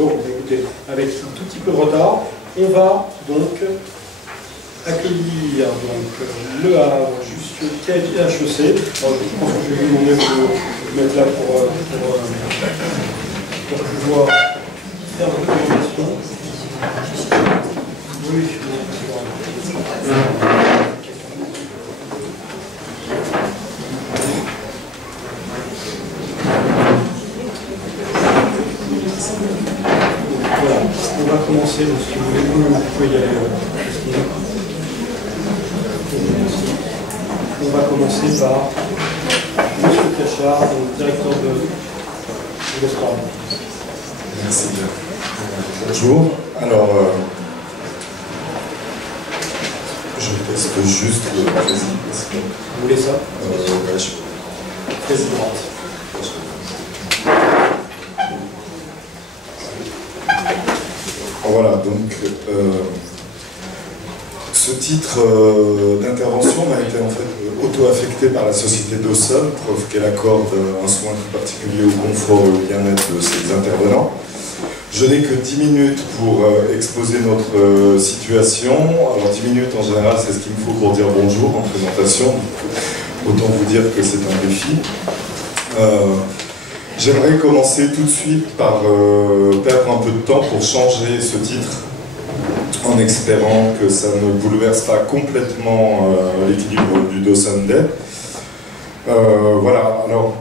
Bon, écoutez, avec un tout petit peu de retard, on va donc accueillir donc, Le Havre jusqu'à HEC. Alors, je pense que je vais vous demander de mettre là pour pouvoir faire votre présentation. Oui. Voilà, on va commencer, si vous voulez, vous pouvez y aller, Christine. On va commencer par M. Cachard, donc, directeur de l'Espagne. Merci bien. Bonjour. Alors, je teste juste le président. Vous voulez ça Présidente. Voilà, donc ce titre d'intervention m'a été en fait auto-affecté par la société Dawson, preuve qu'elle accorde un soin tout particulier au confort et au bien-être de ses intervenants. Je n'ai que 10 minutes pour exposer notre situation. Alors 10 minutes en général, c'est ce qu'il me faut pour dire bonjour en présentation. Autant vous dire que c'est un défi. J'aimerais commencer tout de suite par perdre un peu de temps pour changer ce titre, en espérant que ça ne bouleverse pas complètement l'équilibre du Dawson Day. Voilà, alors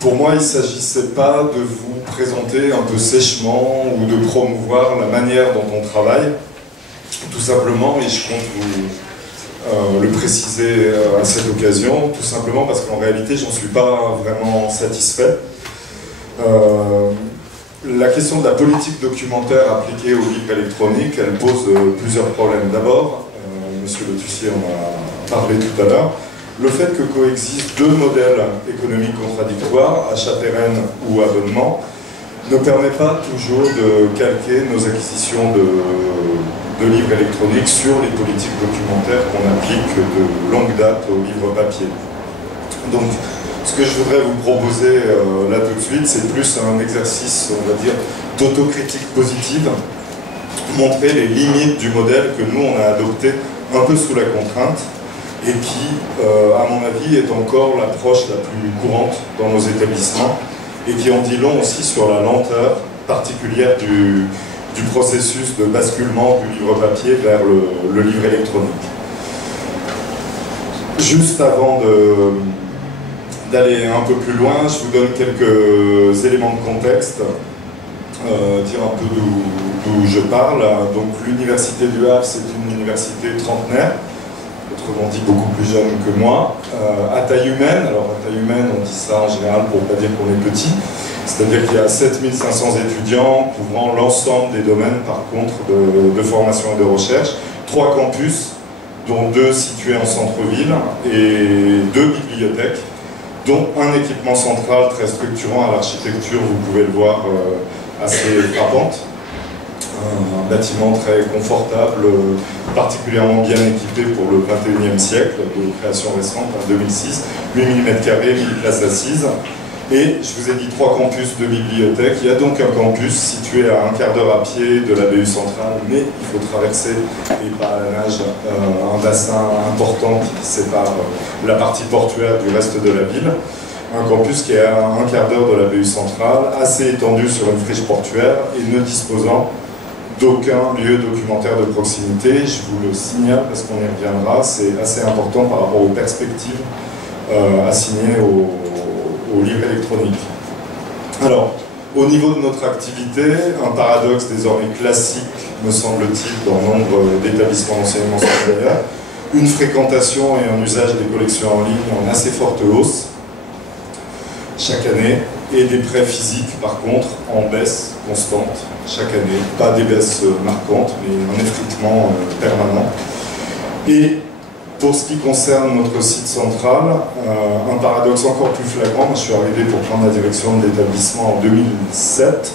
pour moi il ne s'agissait pas de vous présenter un peu sèchement ou de promouvoir la manière dont on travaille, tout simplement, et je compte vous le préciser à cette occasion, tout simplement parce qu'en réalité j'en suis pas vraiment satisfait. La question de la politique documentaire appliquée au livre électronique, elle pose plusieurs problèmes. D'abord, Monsieur Le Tussier en a parlé tout à l'heure, le fait que coexistent deux modèles économiques contradictoires, achat pérenne ou abonnement, ne permet pas toujours de calquer nos acquisitions de livres électroniques sur les politiques documentaires qu'on applique de longue date aux livres papier. Donc, ce que je voudrais vous proposer là tout de suite, c'est plus un exercice, on va dire, d'autocritique positive, montrer les limites du modèle que nous, on a adopté un peu sous la contrainte, et qui, à mon avis, est encore l'approche la plus courante dans nos établissements, et qui en dit long aussi sur la lenteur particulière du processus de basculement du livre papier vers le livre électronique. Juste avant d'aller un peu plus loin, je vous donne quelques éléments de contexte, dire un peu d'où je parle. Donc l'université du Havre, c'est une université trentenaire, autrement dit beaucoup plus jeune que moi, à taille humaine. Alors à taille humaine, on dit ça en général pour ne pas dire qu'on est petit, c'est-à-dire qu'il y a 7500 étudiants couvrant l'ensemble des domaines par contre de formation et de recherche, 3 campus, dont 2 situés en centre-ville, et 2 bibliothèques, dont un équipement central très structurant à l'architecture, vous pouvez le voir, assez frappante. Un bâtiment très confortable, particulièrement bien équipé pour le 21e siècle, de création récente, en 2006, 8000 m², 1000 places assises. Et je vous ai dit 3 campus de bibliothèques. Il y a donc un campus situé à un quart d'heure à pied de la BU centrale, mais il faut traverser, et par la nage, un bassin important qui sépare la partie portuaire du reste de la ville. Un campus qui est à un quart d'heure de la BU centrale, assez étendu sur une friche portuaire et ne disposant d'aucun lieu documentaire de proximité. Je vous le signale parce qu'on y reviendra, c'est assez important par rapport aux perspectives assignées au livre électronique. Alors, au niveau de notre activité, un paradoxe désormais classique, me semble-t-il, dans nombre d'établissements d'enseignement supérieur, une fréquentation et un usage des collections en ligne en assez forte hausse chaque année, et des prêts physiques, par contre, en baisse constante chaque année. Pas des baisses marquantes, mais un effritement permanent. Et pour ce qui concerne notre site central, un paradoxe encore plus flagrant. Moi, je suis arrivé pour prendre la direction de l'établissement en 2007,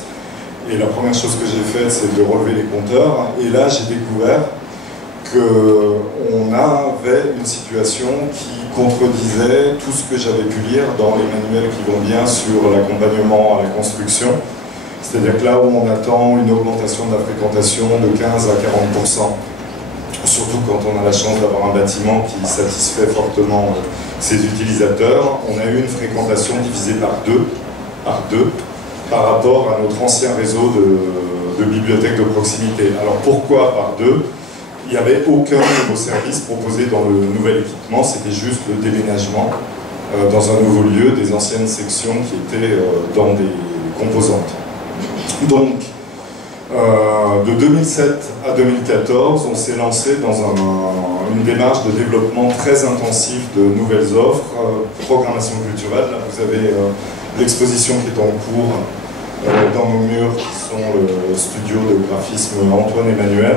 et la première chose que j'ai faite, c'est de relever les compteurs. Et là, j'ai découvert qu'on avait une situation qui contredisait tout ce que j'avais pu lire dans les manuels qui vont bien sur l'accompagnement à la construction, C'est-à-dire que là où on attend une augmentation de la fréquentation de 15 à 40%, surtout quand on a la chance d'avoir un bâtiment qui satisfait fortement ses utilisateurs, on a eu une fréquentation divisée par deux par rapport à notre ancien réseau de bibliothèques de proximité. Alors pourquoi par deux? Il n'y avait aucun nouveau service proposé dans le nouvel équipement, c'était juste le déménagement dans un nouveau lieu des anciennes sections qui étaient dans des composantes. Donc, de 2007 à 2014, on s'est lancé dans une démarche de développement très intensif de nouvelles offres, programmation culturelle. Là, vous avez l'exposition qui est en cours dans nos murs, qui sont le studio de graphisme Antoine Emmanuel.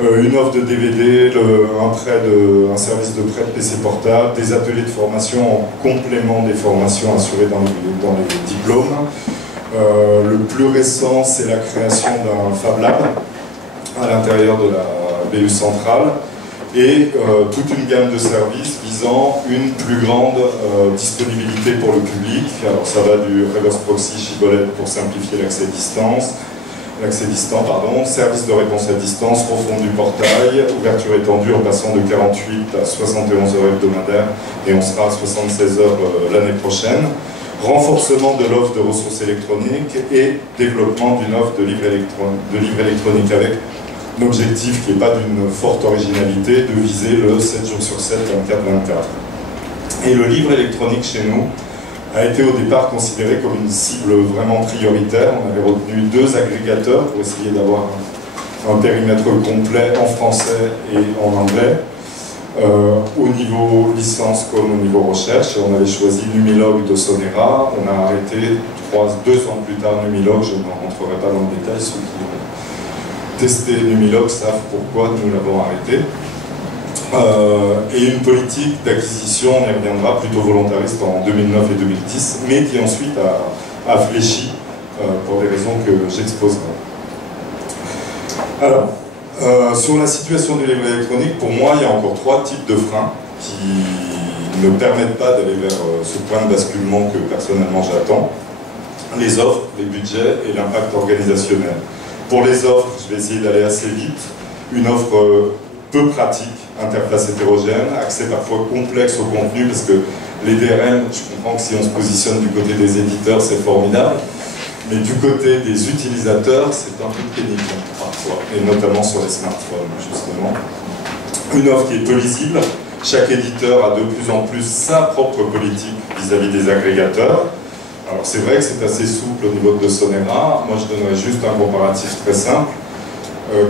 Une offre de DVD, un service de prêt de PC portable, des ateliers de formation en complément des formations assurées dans les diplômes. Le plus récent, c'est la création d'un Fab Lab à l'intérieur de la BU centrale et toute une gamme de services visant une plus grande disponibilité pour le public. Alors ça va du reverse proxy Shibboleth pour simplifier l'accès distant, service de réponse à distance, refonte du portail, ouverture étendue en passant de 48 à 71 heures hebdomadaires et on sera à 76 heures l'année prochaine. Renforcement de l'offre de ressources électroniques et développement d'une offre de livres électroniques avec un objectif qui n'est pas d'une forte originalité, de viser le 7 jours sur 7, 24-24. Et le livre électronique chez nous a été au départ considéré comme une cible vraiment prioritaire. On avait retenu 2 agrégateurs pour essayer d'avoir un périmètre complet en français et en anglais. Au niveau licence comme au niveau recherche, on avait choisi Numilog de Sonera, on a arrêté 2 ans plus tard Numilog, je ne rentrerai pas dans le détail, ceux qui ont testé Numilog savent pourquoi nous l'avons arrêté. Et une politique d'acquisition, on y reviendra, plutôt volontariste en 2009 et 2010, mais qui ensuite a fléchi pour des raisons que j'exposerai. Alors, sur la situation du livre électronique, pour moi, il y a encore 3 types de freins qui ne permettent pas d'aller vers ce point de basculement que personnellement j'attends. Les offres, les budgets et l'impact organisationnel. Pour les offres, je vais essayer d'aller assez vite. Une offre peu pratique, interface hétérogène, accès parfois complexe au contenu, parce que les DRM, je comprends que si on se positionne du côté des éditeurs, c'est formidable. Mais du côté des utilisateurs, c'est un peu pénible parfois, et notamment sur les smartphones, justement. Une offre qui est peu lisible, chaque éditeur a de plus en plus sa propre politique vis-à-vis des agrégateurs. Alors c'est vrai que c'est assez souple au niveau de Sonera, moi je donnerais juste un comparatif très simple.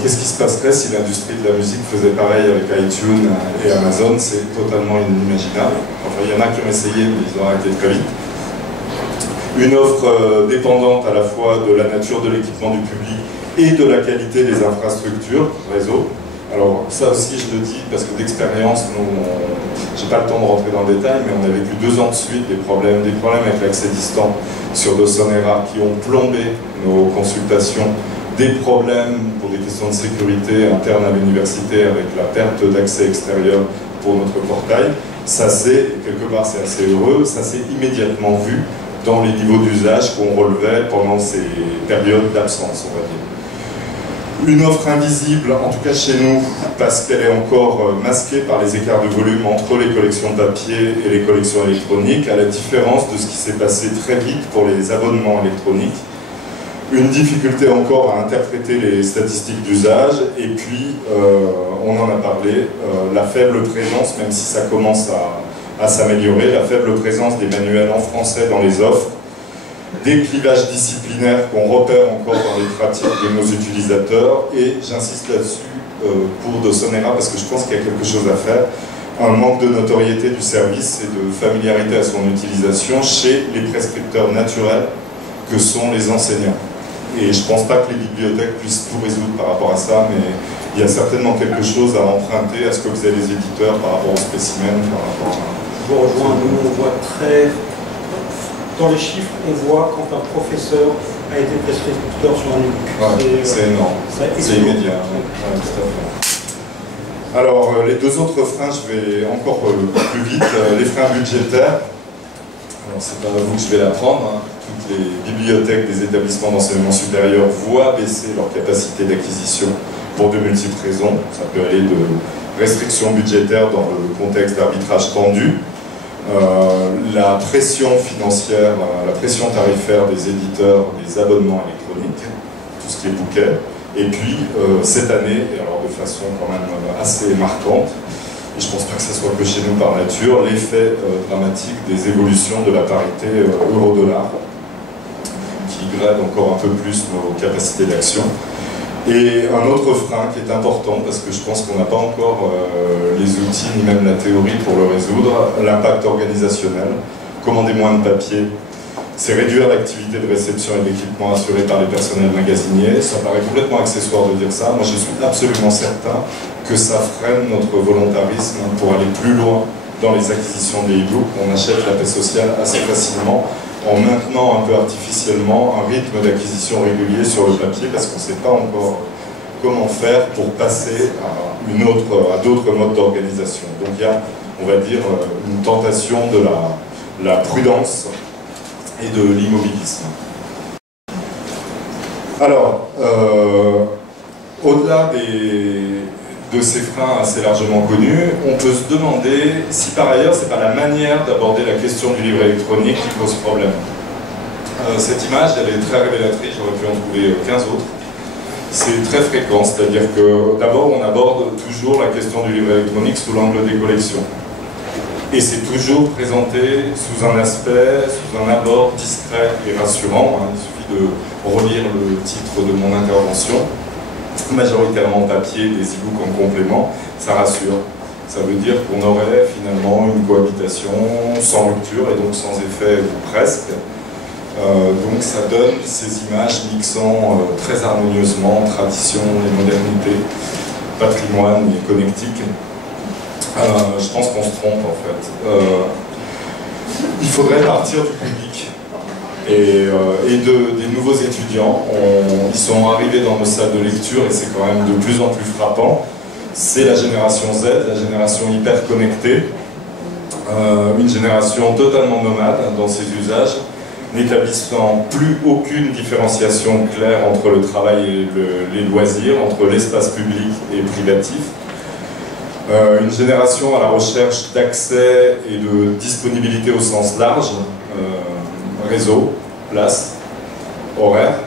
Qu'est-ce qui se passerait si l'industrie de la musique faisait pareil avec iTunes et Amazon? C'est totalement inimaginable. Enfin, il y en a qui ont essayé, mais ils ont arrêté très vite. Une offre dépendante à la fois de la nature de l'équipement du public et de la qualité des infrastructures, réseau. Alors ça aussi je le dis parce que d'expérience, j'ai pas le temps de rentrer dans le détail, mais on a vécu 2 ans de suite des problèmes avec l'accès distant sur de Sonera qui ont plombé nos consultations, des problèmes pour des questions de sécurité interne à l'université avec la perte d'accès extérieur pour notre portail. Ça c'est, quelque part c'est assez heureux, ça s'est immédiatement vu dans les niveaux d'usage qu'on relevait pendant ces périodes d'absence, on va dire. Une offre invisible, en tout cas chez nous, parce qu'elle est encore masquée par les écarts de volume entre les collections papier et les collections électroniques, à la différence de ce qui s'est passé très vite pour les abonnements électroniques. Une difficulté encore à interpréter les statistiques d'usage, et puis, on en a parlé, la faible présence, même si ça commence à s'améliorer, la faible présence des manuels en français dans les offres, des clivages disciplinaires qu'on repère encore dans les pratiques de nos utilisateurs, et j'insiste là-dessus pour de Sonera parce que je pense qu'il y a quelque chose à faire, un manque de notoriété du service et de familiarité à son utilisation chez les prescripteurs naturels que sont les enseignants. Et je ne pense pas que les bibliothèques puissent tout résoudre par rapport à ça, mais il y a certainement quelque chose à emprunter à ce que faisaient les éditeurs par rapport aux spécimens, par rapport à... Je vous rejoins, nous on voit très... Dans les chiffres, on voit quand un professeur a été prescripteur sur un e-book. Ouais, c'est énorme, c'est immédiat. Ouais, tout à fait. Alors, les 2 autres freins, je vais encore plus vite. Les freins budgétaires, alors c'est pas à vous que je vais l'apprendre, hein. les bibliothèques des établissements d'enseignement supérieur voient baisser leur capacité d'acquisition pour de multiples raisons. Ça peut aller de restrictions budgétaires dans le contexte d'arbitrage tendu, la pression financière, la pression tarifaire des éditeurs, des abonnements électroniques, tout ce qui est bouquet, et puis cette année, et alors de façon quand même assez marquante, et je ne pense pas que ce soit que chez nous par nature, l'effet dramatique des évolutions de la parité euro-dollar, qui grève encore un peu plus nos capacités d'action. Et un autre frein qui est important, parce que je pense qu'on n'a pas encore les outils, ni même la théorie pour le résoudre, l'impact organisationnel. Commander moins de papier, c'est réduire l'activité de réception et d'équipement assurée par les personnels magasiniers. Ça paraît complètement accessoire de dire ça. Moi, je suis absolument certain que ça freine notre volontarisme pour aller plus loin dans les acquisitions des e-books. On achète la paix sociale assez facilement en maintenant un peu artificiellement un rythme d'acquisition régulier sur le papier parce qu'on ne sait pas encore comment faire pour passer à d'autres modes d'organisation. Donc il y a, on va dire, une tentation de la prudence et de l'immobilisme. Alors, au-delà de ces freins assez largement connus, on peut se demander si par ailleurs c'est pas la manière d'aborder la question du livre électronique qui pose problème. Cette image, elle est très révélatrice, j'aurais pu en trouver 15 autres. C'est très fréquent, c'est-à-dire que d'abord on aborde toujours la question du livre électronique sous l'angle des collections. Et c'est toujours présenté sous un aspect, sous un abord discret et rassurant. Il suffit de relire le titre de mon intervention. Majoritairement papier, des e-books en complément, ça rassure. Ça veut dire qu'on aurait finalement une cohabitation sans rupture et donc sans effet ou presque. Donc ça donne ces images mixant très harmonieusement tradition et modernité, patrimoine et connectique. Je pense qu'on se trompe en fait. Il faudrait partir du public et des nouveaux étudiants. Ils sont arrivés dans nos salles de lecture et c'est quand même de plus en plus frappant. C'est la génération Z, la génération hyper connectée, une génération totalement nomade dans ses usages, n'établissant plus aucune différenciation claire entre le travail et les loisirs, entre l'espace public et privatif. Une génération à la recherche d'accès et de disponibilité au sens large, réseau, place, horaire,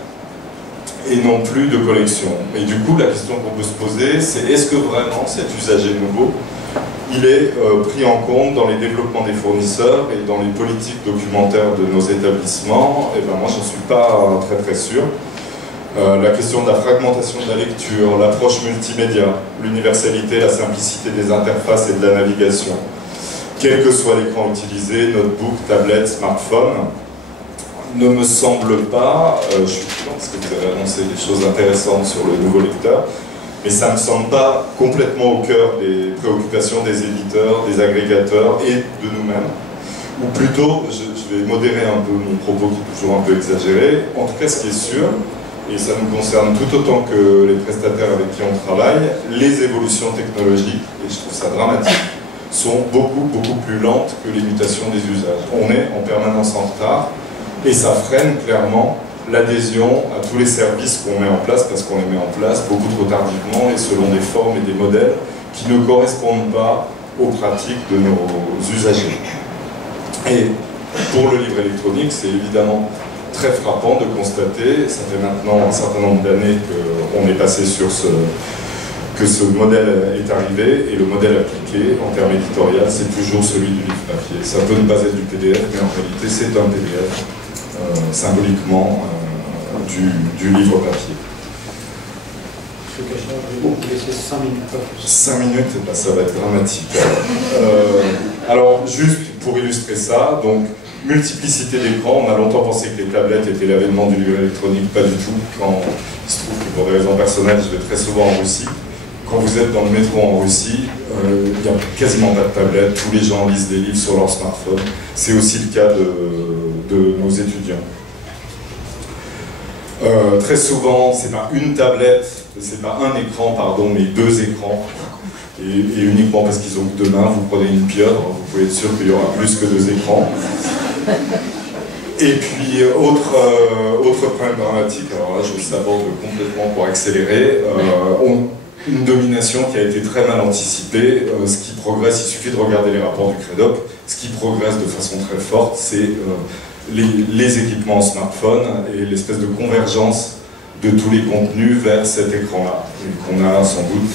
et non plus de collection. Et du coup, la question qu'on peut se poser, c'est est-ce que vraiment cet usager nouveau, il est pris en compte dans les développements des fournisseurs et dans les politiques documentaires de nos établissements? Et ben moi, j'en suis pas très sûr. La question de la fragmentation de la lecture, l'approche multimédia, l'universalité, la simplicité des interfaces et de la navigation. Quel que soit l'écran utilisé, notebook, tablette, smartphone, ne me semble pas, je suis content parce que vous avez annoncé des choses intéressantes sur le nouveau lecteur, mais ça ne me semble pas complètement au cœur des préoccupations des éditeurs, des agrégateurs et de nous-mêmes. Ou plutôt, je vais modérer un peu mon propos qui est toujours un peu exagéré. En tout cas, ce qui est sûr, et ça nous concerne tout autant que les prestataires avec qui on travaille, les évolutions technologiques, et je trouve ça dramatique, sont beaucoup plus lentes que les mutations des usages. On est en permanence en retard, et ça freine clairement l'adhésion à tous les services qu'on met en place, parce qu'on les met en place beaucoup trop tardivement et selon des formes et des modèles qui ne correspondent pas aux pratiques de nos usagers. Et pour le livre électronique, c'est évidemment très frappant de constater, ça fait maintenant un certain nombre d'années qu'on est passé sur que ce modèle est arrivé, et le modèle appliqué en termes éditorial, c'est toujours celui du livre papier. Ça peut ne pas être du PDF, mais en réalité c'est un PDF, symboliquement, du livre papier. Je vais vous laisser 5 minutes, pas plus. 5 minutes, ben ça va être dramatique. Alors, juste pour illustrer ça, donc, multiplicité d'écrans, on a longtemps pensé que les tablettes étaient l'avènement du livre électronique, pas du tout. Quand il se trouve que pour des raisons personnelles, je vais très souvent en Russie. Quand vous êtes dans le métro en Russie, il n'y a quasiment pas de tablettes, tous les gens lisent des livres sur leur smartphone. C'est aussi le cas de nos étudiants. Très souvent, c'est pas une tablette, c'est pas un écran, pardon, mais 2 écrans. Et uniquement parce qu'ils ont que 2 mains, vous prenez une pieuvre, vous pouvez être sûr qu'il y aura plus que 2 écrans. Et puis, autre Autre problématique, alors là je s'aborde complètement pour accélérer, une domination qui a été très mal anticipée. Ce qui progresse, il suffit de regarder les rapports du CREDOC, ce qui progresse de façon très forte, c'est les équipements en smartphone et l'espèce de convergence de tous les contenus vers cet écran-là, et qu'on a sans doute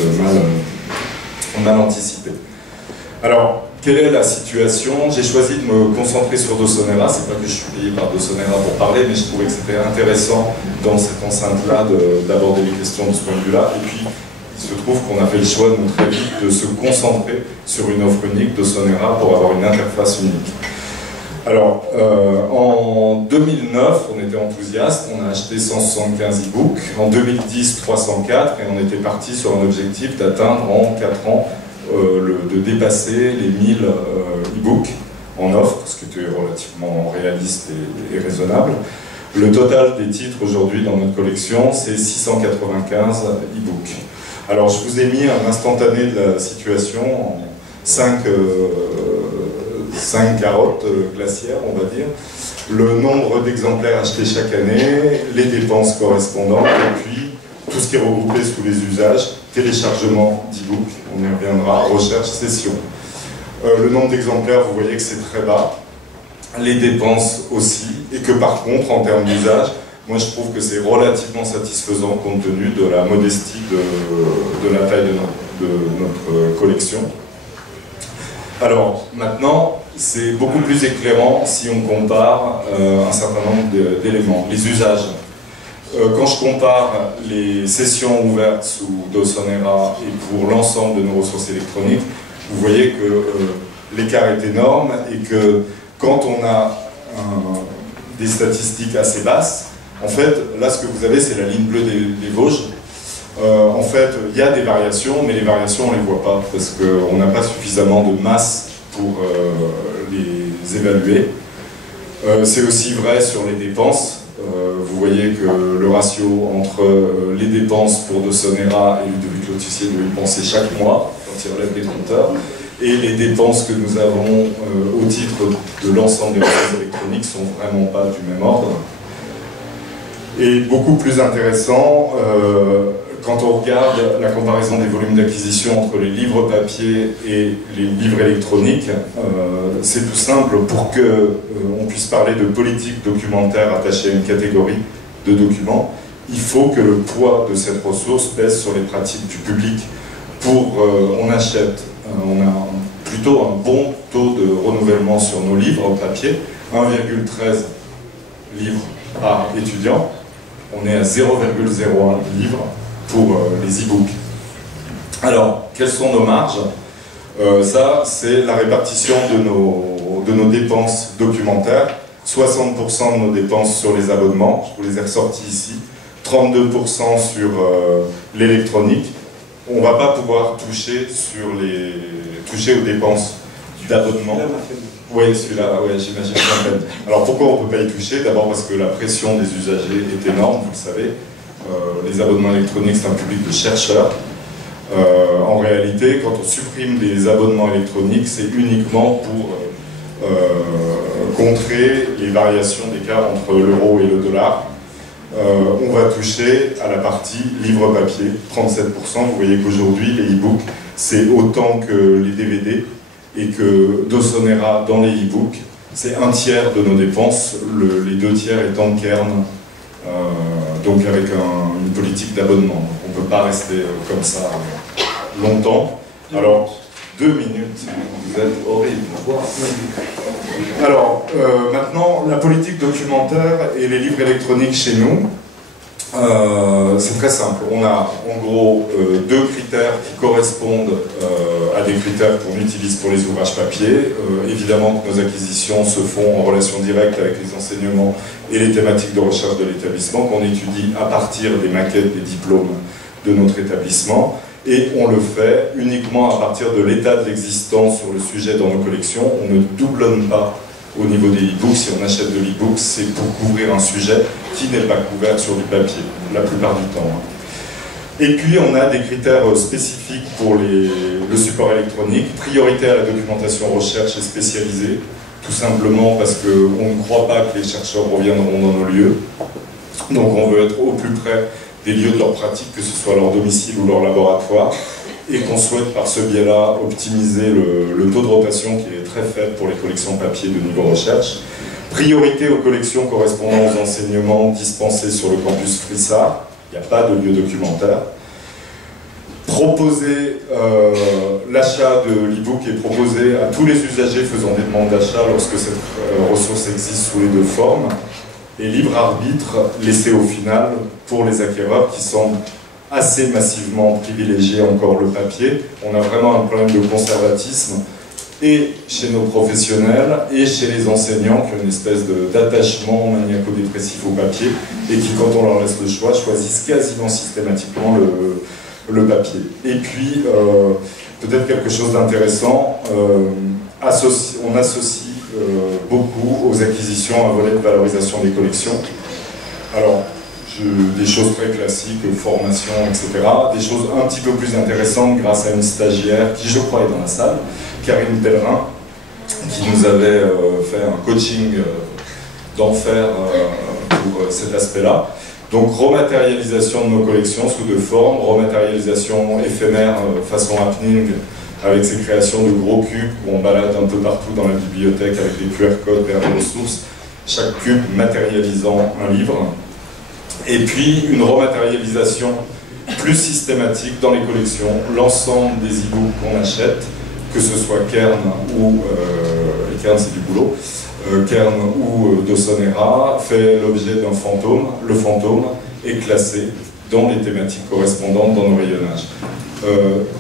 mal anticipé. Alors, quelle est la situation? J'ai choisi de me concentrer sur Dosonera. C'est pas que je suis payé par Dosonera pour parler, mais je trouvais que c'était intéressant dans cette enceinte-là d'aborder les questions de ce point de vue-là. Et puis, il se trouve qu'on a fait le choix de très vite de se concentrer sur une offre unique Dosonera pour avoir une interface unique. Alors, en 2009, on était enthousiaste, on a acheté 175 e-books. En 2010, 304, et on était parti sur un objectif d'atteindre en 4 ans de dépasser les 1000 e-books en offre, ce qui était relativement réaliste et raisonnable. Le total des titres aujourd'hui dans notre collection, c'est 695 e-books. Alors je vous ai mis un instantané de la situation en 5 carottes glaciaires, on va dire. Le nombre d'exemplaires achetés chaque année, les dépenses correspondantes, et puis tout ce qui est regroupé sous les usages, téléchargement d'e-book, on y reviendra, recherche, session. Le nombre d'exemplaires, vous voyez que c'est très bas, les dépenses aussi, et que par contre, en termes d'usage, moi je trouve que c'est relativement satisfaisant compte tenu de la modestie de la taille de notre collection. Alors maintenant, c'est beaucoup plus éclairant si on compare un certain nombre d'éléments, les usages. Quand je compare les sessions ouvertes sous Dosonera et pour l'ensemble de nos ressources électroniques, vous voyez que l'écart est énorme et que quand on a des statistiques assez basses, en fait, là ce que vous avez c'est la ligne bleue des Vosges. En fait, il y a des variations, mais les variations on ne les voit pas parce qu'on n'a pas suffisamment de masse pour les évaluer. C'est aussi vrai sur les dépenses. Vous voyez que le ratio entre les dépenses pour Dosonera et Ludovic Lotissier doit y penser chaque mois quand il relève les compteurs, et les dépenses que nous avons au titre de l'ensemble des ressources électroniques sont vraiment pas du même ordre. Et beaucoup plus intéressant, quand on regarde la comparaison des volumes d'acquisition entre les livres papier et les livres électroniques, c'est tout simple. Pour qu'on puisse parler de politique documentaire attachée à une catégorie de documents, il faut que le poids de cette ressource pèse sur les pratiques du public. On achète, on a plutôt un bon taux de renouvellement sur nos livres papier, 1,13 livres par étudiant. On est à 0,01 livres pour les e-books. Alors, quelles sont nos marges? Ça, c'est la répartition de nos dépenses documentaires. 60% de nos dépenses sur les abonnements, je vous les ai ressortis ici. 32% sur l'électronique. On ne va pas pouvoir toucher aux dépenses d'abonnement. Oui, celui-là, ouais, j'imagine bien. Alors pourquoi on ne peut pas y toucher? D'abord parce que la pression des usagers est énorme, vous le savez. Les abonnements électroniques, c'est un public de chercheurs. En réalité, quand on supprime des abonnements électroniques, c'est uniquement pour contrer les variations d'écart entre l'euro et le dollar. On va toucher à la partie livre papier, 37%. Vous voyez qu'aujourd'hui, les e-books, c'est autant que les DVD, et que Dosonera dans les e-books, c'est un tiers de nos dépenses, les 2 tiers étant Kern, donc avec une politique d'abonnement. On ne peut pas rester comme ça longtemps. Alors, 2 minutes, vous êtes horrible. Alors, maintenant, la politique documentaire et les livres électroniques chez nous, c'est très simple. On a en gros 2 critères qui correspondent à des critères qu'on utilise pour les ouvrages papier. Évidemment que nos acquisitions se font en relation directe avec les enseignements et les thématiques de recherche de l'établissement, qu'on étudie à partir des maquettes des diplômes de notre établissement. Et on le fait uniquement à partir de l'état de l'existant sur le sujet dans nos collections. On ne doublonne pas au niveau des e-books. Si on achète de l'e-book, c'est pour couvrir un sujet qui n'est pas couvert sur du papier, la plupart du temps. Et puis on a des critères spécifiques pour le support électronique, priorité à la documentation recherche et spécialisée. tout simplement parce qu'on ne croit pas que les chercheurs reviendront dans nos lieux. Donc on veut être au plus près des lieux de leur pratique, que ce soit leur domicile ou leur laboratoire, et qu'on souhaite par ce biais-là optimiser le taux de rotation qui est très faible pour les collections papier de niveau recherche. Priorité aux collections correspondant aux enseignements dispensés sur le campus Frissard, il n'y a pas de lieu documentaire. Proposer l'achat de l'e-book est proposé à tous les usagers faisant des demandes d'achat lorsque cette ressource existe sous les deux formes, et libre arbitre laissé au final pour les acquéreurs qui semblent assez massivement privilégier encore le papier. On a vraiment un problème de conservatisme et chez nos professionnels et chez les enseignants qui ont une espèce d'attachement maniaco-dépressif au papier et qui, quand on leur laisse le choix, choisissent quasiment systématiquement le papier. Et puis, peut-être quelque chose d'intéressant, on associe beaucoup aux acquisitions un volet de valorisation des collections. Alors, des choses très classiques, formation, etc. Des choses un petit peu plus intéressantes grâce à une stagiaire qui, je crois, est dans la salle, Karine Pellerin, qui nous avait fait un coaching d'enfer pour cet aspect-là. Donc, rematérialisation de nos collections sous deux formes, rematérialisation éphémère façon happening, avec ces créations de gros cubes où on balade un peu partout dans la bibliothèque avec des QR codes vers les ressources, chaque cube matérialisant un livre. Et puis une rematérialisation plus systématique dans les collections, l'ensemble des e-books qu'on achète, que ce soit Kern ou Kern c'est du boulot, Kern ou Dosonera, fait l'objet d'un fantôme. Le fantôme est classé dans les thématiques correspondantes dans nos rayonnages.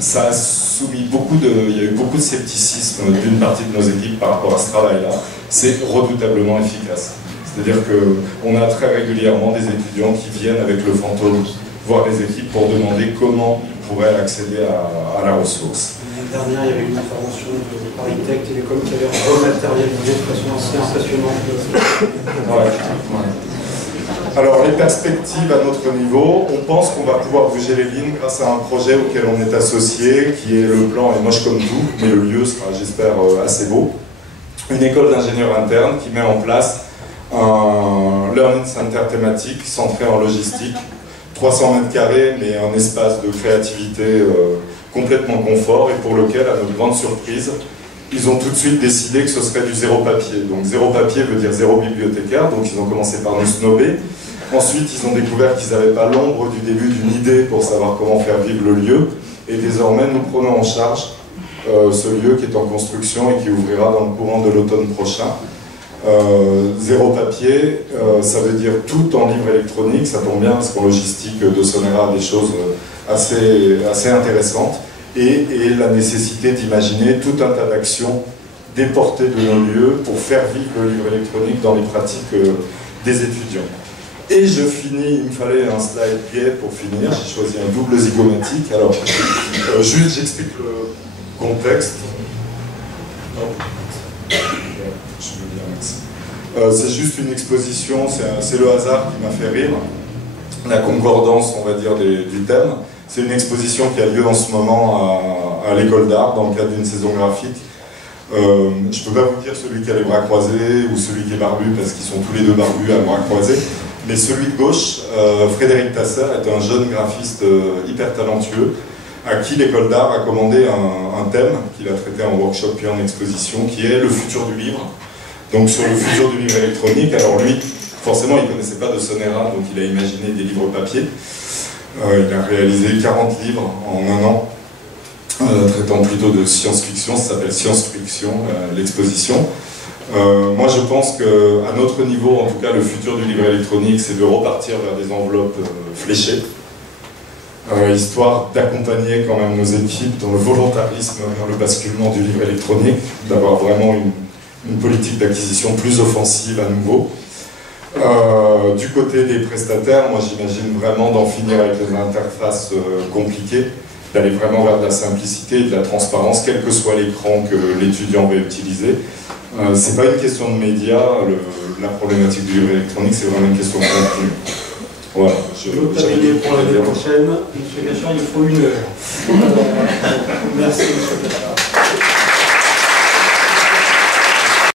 Ça a soumis il y a eu beaucoup de scepticisme d'une partie de nos équipes par rapport à ce travail-là. C'est redoutablement efficace. C'est-à-dire qu'on a très régulièrement des étudiants qui viennent avec le fantôme voir les équipes pour demander comment ils pourraient accéder à la ressource. L'année dernière, il y avait une intervention de Paris Tech Télécom qui avait rematérialisé de façon assez impressionnante. Ouais. Alors, les perspectives à notre niveau, on pense qu'on va pouvoir bouger les lignes grâce à un projet auquel on est associé, qui est le plan est moche comme tout, mais le lieu sera, j'espère, assez beau. Une école d'ingénieurs internes qui met en place un Learning Center thématique centré en logistique, 300 mètres carrés, mais un espace de créativité complètement confort et pour lequel, à notre grande surprise, ils ont tout de suite décidé que ce serait du zéro papier. Donc zéro papier veut dire zéro bibliothécaire, donc ils ont commencé par nous snobber. Ensuite, ils ont découvert qu'ils n'avaient pas l'ombre du début d'une idée pour savoir comment faire vivre le lieu. Et désormais, nous prenons en charge ce lieu qui est en construction et qui ouvrira dans le courant de l'automne prochain. Zéro papier, ça veut dire tout en livre électronique, ça tombe bien parce qu'en logistique, Dosonera a des choses assez intéressantes. Et la nécessité d'imaginer tout un tas d'actions déportées de nos lieux pour faire vivre le livre électronique dans les pratiques des étudiants. Et je finis, il me fallait un slide gay pour finir, j'ai choisi un double zygomatique. Alors, juste j'explique le contexte. C'est juste une exposition, c'est le hasard qui m'a fait rire, la concordance, on va dire, du thème. C'est une exposition qui a lieu en ce moment à l'école d'art, dans le cadre d'une saison graphique. Je ne peux pas vous dire celui qui a les bras croisés ou celui qui est barbu, parce qu'ils sont tous les deux barbus à bras croisés. Mais celui de gauche, Frédéric Tasser, est un jeune graphiste hyper talentueux, à qui l'école d'art a commandé un thème qu'il a traité en workshop puis en exposition, qui est le futur du livre. Donc sur le futur du livre électronique, alors lui, forcément il ne connaissait pas Dosonera, donc il a imaginé des livres papier. Il a réalisé 40 livres en un an, traitant plutôt de science-fiction, ça s'appelle Science-Fiction, l'exposition. Moi je pense qu'à notre niveau, en tout cas, le futur du livre électronique, c'est de repartir vers des enveloppes fléchées, histoire d'accompagner quand même nos équipes dans le volontarisme vers le basculement du livre électronique, d'avoir vraiment une politique d'acquisition plus offensive à nouveau. Du côté des prestataires, moi j'imagine vraiment d'en finir avec les interfaces compliquées, d'aller vraiment vers de la simplicité et de la transparence, quel que soit l'écran que l'étudiant va utiliser. C'est pas une question de médias, la problématique du livre électronique, c'est vraiment une question de contenu. Voilà. Pour l'année prochaine, M. Gachard, il faut 1 heure. Merci, M. Gachard.